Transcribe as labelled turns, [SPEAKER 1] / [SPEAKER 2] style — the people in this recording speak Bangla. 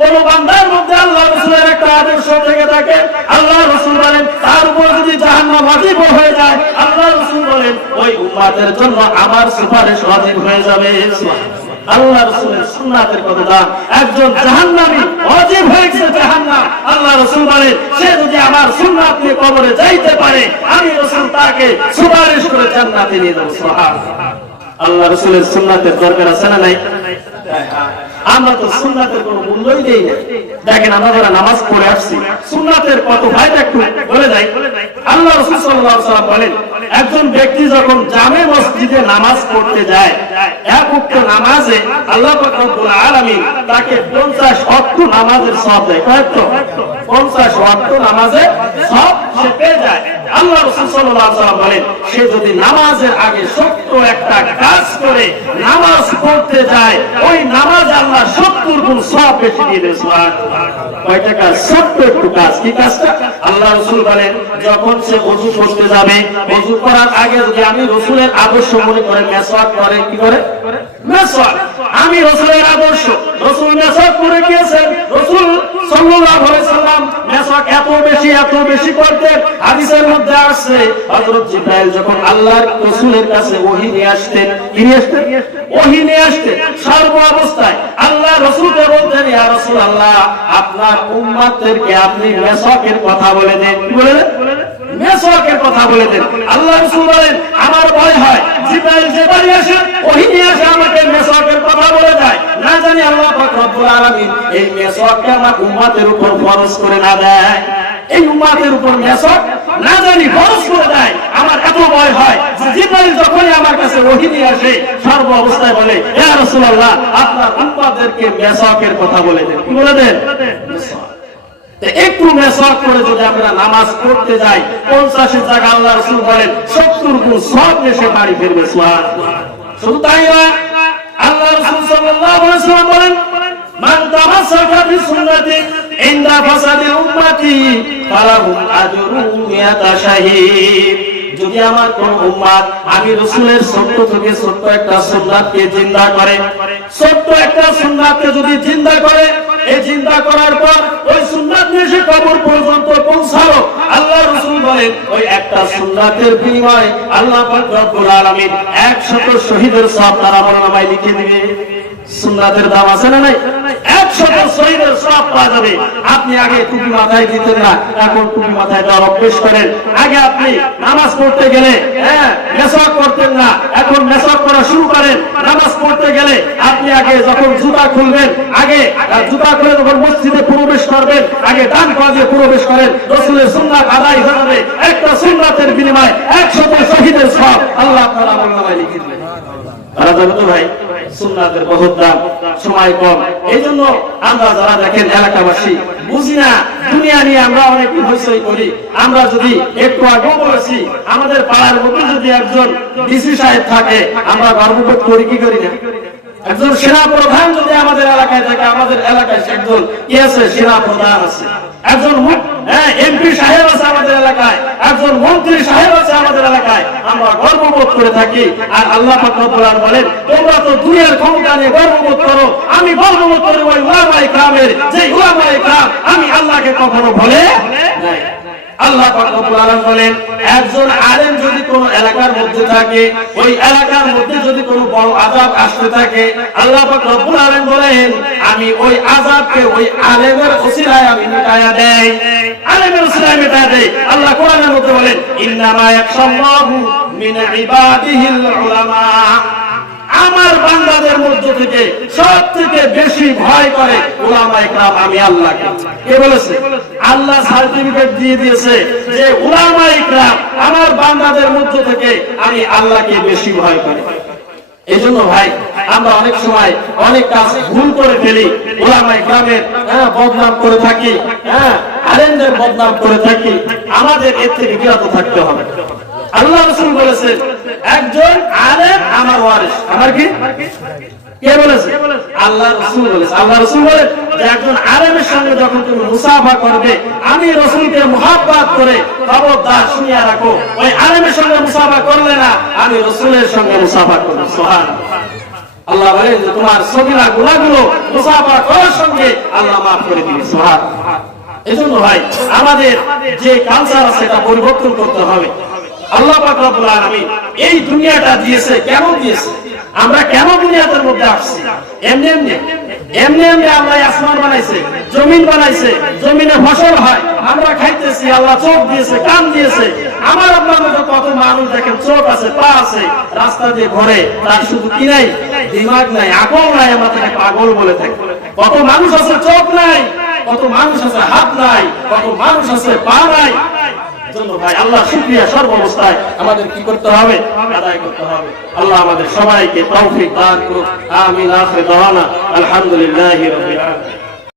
[SPEAKER 1] কোন বান্দার মধ্যে আল্লাহ রাসূলের একটা আদর্শ থেকে থাকে। আল্লাহ রাসূল বলেন, তার উপর যদি জাহান্নাম ওয়াজিব হয়ে যায়, আল্লাহ রাসূল বলেন, ওই উম্মতের জন্য আমার সুপারিশ ওয়াজিব হয়ে যাবে। আল্লাহ রাসূলের সুন্নাতের কথা একজন জাহান্নামী ওয়াজিব হয়েছে জাহান্নাম। আল্লাহ রাসূল বলেন, সে যদি আমার সুন্নাত নিয়ে কবরে যাইতে পারে, আমি রাসূল তাকে সুপারিশ করে জান্নাতে নিয়ে দেব আল্লাহ রাসূলের সুন্নাতের দরকার আছে না নাই? আমরা তো সুন্নাতের কোনো মূল্যই দেই না। দেখেন আমরা যারা নামাজ পড়ে আসছি, সুন্নাতের কত ফায়দা একটু বলে যাই আল্লাহ রাসূল সাল্লাল্লাহু আলাইহি বলেন, একজন ব্যক্তি যখন জামে মসজিদে নামাজ পড়তে যায়, এক উক্ত নামাজে আল্লাহ পাক রব্বুল তাকে 50 ওয়াক্ত নামাজের সওয়াব দেয়। কয়েকটা 50 ওয়াক্ত নামাজে সওয়াব সে পেয়ে যায়। আল্লাহ বলেন, সে যদি নামাজের আগে ছোট্ট একটা কাজ করে, নামাজ পড়তে যায়, ওই নামাজ আল্লাহ 70 গুণ সওয়াব বেশি দিয়ে দেয় যখন সে ওযু করতে যাবে ওযু করার আগে যদি আমি রাসূলের আদর্শ মনে করে, মেসওয়াক করে, কি করে? মেসওয়াক। আমি রাসূলের আদর্শ। রাসূল মেসওয়াক করে গিয়েছেন। রাসূল সাল্লাল্লাহু আলাইহি সাল্লাম মেসওয়াক এত বেশি এত বেশি করতেন। হাদিসের মধ্যে আসছে, হযরত জিবরাইল যখন আল্লাহর রাসূলের কাছে ওহী নিয়ে আসতেন নিয়ে আসতেন? ওহী নিয়ে আসতেন। সর্ব অবস্থায় আল্লাহ রাসূলকে বলতেন, ইয়া রাসূলুল্লাহ, আপনার উম্মতদেরকে আপনি মেসওয়াকের কথা বলে দেন। বলে দেন? মেসওয়াকের কথা বলে দেন আল্লাহ রাসূল বলেন, আমার ভয় হয়, জিবরাইল যে বাড়ি আসে, ওহী নিয়ে আসে আমাকে মেসওয়াকের কথা বলে যায়। না জানি আল্লাহ পাক রব্বুল আলামিন এই মেসওয়াককে আমার উম্মতের উপর ফরজ করে না দেয়। এই উম্মতের উপর মেসওয়াক না জানি ফরজ করে দেয়। আমার এত ভয় হয় জিবরাইল যখনই আমার কাছে ওহী নিয়ে আসে, সর্ব অবস্থায় বলে, ইয়া রাসূলুল্লাহ, আপনার উম্মতদেরকে মেসওয়াকের কথা বলে দেন বলে দেন মেসওয়াক তো একটু মেসওয়াক করে যদি আমরা নামাজ পড়তে যাই পঞ্চাশের জায়গা আল্লাহ রসুল সত্তর গুণ সব এসে বাড়ি ফিরবে। শুধু তাই আল্লাহ রসুল বলেন যদি আমার কোন উম্মাদ আমি রসুলের ছোট্ট থেকে ছোট্ট একটা সুন্নাতকে জিন্দা করে, ছোট্ট একটা সুন্নাতকে যদি জিন্দা করে জিন্দা করার পর ওই সুন্নাত নিয়ে কবর পর্যন্ত পৌঁছালো। আল্লাহ রসুল বলেন ওই একটা সুন্নাতের আল্লাহ রব্বুল আলামিন 100 শহীদের লিখে দিবে। সুন্নাতের দাম আছে না নাই? আপনি আগে টুপি মাথায় দিতেন না, এখন টুপি মাথায় দেওয়ার অভ্যেস করেন। আগে আপনি নামাজ পড়তে গেলে হ্যাঁ করতেন না, এখন মেসওয়াক করা শুরু করেন নামাজ পড়তে গেলে আপনি আগে যখন জুতা খুলবেন, আগে জুতা খুলে যখন মসজিদে প্রবেশ করবেন, আগে ডান পা প্রবেশ করেন, রসুলের সুন্নাত আদায় হয়ে একটা সুন্নাতের বিনিময়ে একশত শহীদের সব আল্লাহ লিখে দিবেন তারা যাবে তো ভাই, সুন্নাতের বহুত দাম, সময় কম। এই জন্য আমরা যারা দেখেন এলাকাবাসী, বুঝি না, দুনিয়া নিয়ে আমরা অনেক হইচই করি। আমরা যদি একটু আগেও বলেছি, আমাদের পাড়ার মধ্যে যদি একজন ডিসি সাহেব থাকে, আমরা গর্ববোধ করি, কি করি না? একজন সেনা প্রধান যদি আমাদের এলাকায় থাকে, আমাদের এলাকায় একজন কি সেনা প্রধান আছে। একজন এমপি সাহেব আছে আমাদের এলাকায়। একজন মন্ত্রী সাহেব আছে আমাদের এলাকায়। আমরা গর্ববোধ করে থাকি। আর আল্লাহ বলেন, তোমরা তো দুনিয়ার ক্ষমতা নিয়ে গর্ববোধ করো। আমি গর্ববোধ করি ওই উলামায়ে কিরামের। যে উলামায়ে কিরাম, আমি আল্লাহকে কখনো বলে আল্লাহ বলেন একজন আলেম যদি কোন এলাকার মধ্যে থাকে, ওই এলাকার মধ্যে যদি কোনো বড় আজাব আসতে থাকে, আল্লাহ রব্বুল আলামিন বলেন, আমি ওই আজাবকে ওই আলেমের ওসিলায় আমি মিটায়া দেই। আলেমের ওসিলায় মিটায়া দেই। আল্লাহ কোরআনের মধ্যে বলেন, ইন্নামা ইয়াকশাল্লাহু মিন ইবাদিহিল উলামা। আমার বান্দাদের মধ্যে থেকে সব থেকে বেশি ভয় করে ওলামা ইকরাম আমি আল্লাহকে। কে বলেছে? আল্লাহ সার্টিফিকেট দিয়ে দিয়েছে যে ওলামা ইকরাম আমার বান্দাদের মধ্যে থেকে আমি আল্লাহকে বেশি ভয় করি। এই জন্য ভাই, আমরা অনেক সময় অনেক কাজ ভুল করে ফেলি ওলামা ইকরামের হ্যাঁ বদনাম করে থাকি হ্যাঁ আলেমদের বদনাম করে থাকি। আমাদের এর থেকে বিরত থাকতে হবে। আল্লাহ রসুল বলেছেন একজন আলেম আমার ওয়ারিস আমার কি? কে? বলেছে? আল্লাহ রসুল বলেছে। আল্লাহ রসুল বলে যে একজন আলেমের সঙ্গে যখন তুমি মুসাফা করবে আমি রসুলকে মুহাব্বাত করে খবরদার শুনিয়া রাখো। ওই আলেমের সঙ্গে মুসাফা করলে না আমি রসুলের সঙ্গে মুসাফা করব। সোহান আল্লাহ বলেন যে তোমার সগিরা গুণাগুলো মুসাফা করার সঙ্গে আল্লাহ মাফ করে দিবে। সোহান এজন্য ভাই আমাদের যে কালচার আছে এটা পরিবর্তন করতে হবে। আল্লাহ পাক রব্বুল আলামিন এই দুনিয়াটা দিয়েছে কেন দিয়েছে? আমরা কেন দুনিয়াটার মধ্যে আসছি? এমনি এমনি এমনি এমনি আল্লাহ আসমান বানাইছে, জমিন বানাইছে, জমিনে ফসল হয়, আমরা খাইতেছি, আল্লাহ চোখ দিয়েছে, কান দিয়েছে। আমার আপনার মতো কত মানুষ দেখেন, চোখ আছে, পা আছে, রাস্তা দিয়ে ঘরে, তার শুধু কি নাই? দিমাগ নাই আকল নাই, আমরা তাকে পাগল বলে থাকি। কত মানুষ আছে, চোখ নাই, কত মানুষ আছে, হাত নাই, কত মানুষ আছে, পা নাই। ভাই, আল্লাহ আমাদের কি করতে হবে? আদায় করতে হবে। আল্লাহ আমাদের সবাইকে তৌফিক দান করুক। আমিন, আখির দাওয়ানা। আলহামদুলিল্লাহি রাব্বিল আলামিন।